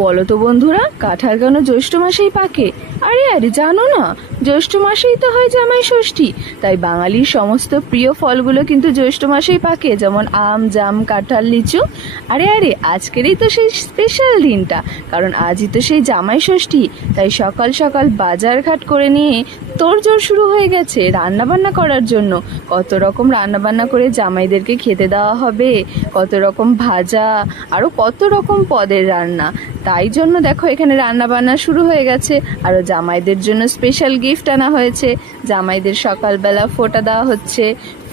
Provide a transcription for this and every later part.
বলো তো বন্ধুরা, কাঁঠাল কেন জ্যৈষ্ঠ মাসেই পাকে? আরে আরে, জানো না? জ্যৈষ্ঠ মাসেই তো হয় জামাই ষষ্ঠী। তাই বাঙালির সমস্ত প্রিয় ফলগুলো কিন্তু জ্যৈষ্ঠ মাসেই পাকে, যেমন আম, জাম, কাঁঠাল, লিচু। আরে আরে, আজকেরই তো সেই স্পেশাল দিনটা, কারণ আজই তো সেই জামাই ষষ্ঠী। তাই সকাল সকাল বাজার ঘাট করে নিয়ে তোড়জোড় শুরু হয়ে গেছে রান্না বান্না করার জন্য। কত রকম রান্না বান্না করে জামাইদেরকে খেতে দেওয়া হবে, কত রকম ভাজা, আরও কত রকম পদের রান্না। তাই জন্য দেখো এখানে রান্না বান্না শুরু হয়ে গেছে। আরও জামাইদের জন্য স্পেশাল গিফট আনা হয়েছে। জামাইদের সকালবেলা ফোঁটা দেওয়া হচ্ছে।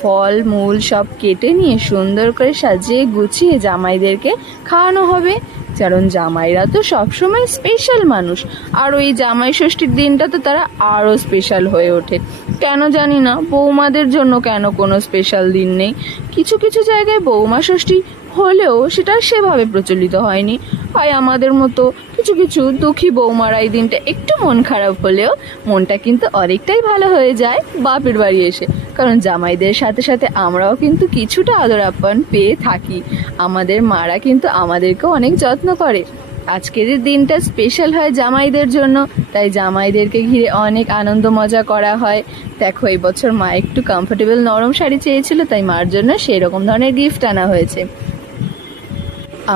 ফল মূল সব কেটে নিয়ে সুন্দর করে সাজিয়ে গুছিয়ে জামাইদেরকে খাওয়ানো হবে, কারণ জামাইরা তো সবসময় স্পেশাল মানুষ। আর ওই জামাই ষষ্ঠীর দিনটা তো তারা আরও স্পেশাল হয়ে ওঠে। কেন জানি না বৌমাদের জন্য কেন কোনো স্পেশাল দিন নেই। কিছু কিছু জায়গায় বৌমা ষষ্ঠী হলেও সেটা সেভাবে প্রচলিত হয়নি। হয় আমাদের মতো কিছু কিছু দুঃখী বৌমারা এই দিনটা একটু মন খারাপ হলেও মনটা কিন্তু অনেকটাই ভালো হয়ে যায় বাপের বাড়ি এসে, কারণ জামাইদের সাথে সাথে আমরাও কিন্তু কিছুটা আদর আপ্যায়ন পেয়ে থাকি। আমাদের মারা কিন্তু আমাদেরকেও অনেক যত্ন করে। আজকের এই দিনটা স্পেশাল হয় জামাইদের জন্য, তাই জামাইদেরকে ঘিরে অনেক আনন্দ মজা করা হয়। দেখো এই বছর মা একটু কমফোর্টেবল নরম শাড়ি চেয়েছিল, তাই মার জন্য সেই রকম ধরনের গিফট আনা হয়েছে।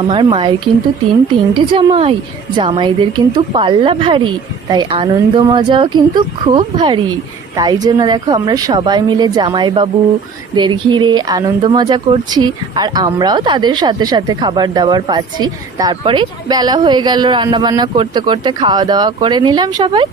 আমার মায়ের কিন্তু তিনটে জামাই, জামাইদের কিন্তু পাল্লা ভারী, তাই আনন্দ মজাও কিন্তু খুব ভারী। তাই জন্য দেখো আমরা সবাই মিলে জামাইবাবুদের ঘিরে আনন্দ মজা করছি, আর আমরাও তাদের সাথে সাথে খাবার দাবার পাচ্ছি। তারপরে বেলা হয়ে গেল, রান্নাবান্না করতে করতে খাওয়া দাওয়া করে নিলাম সবাই।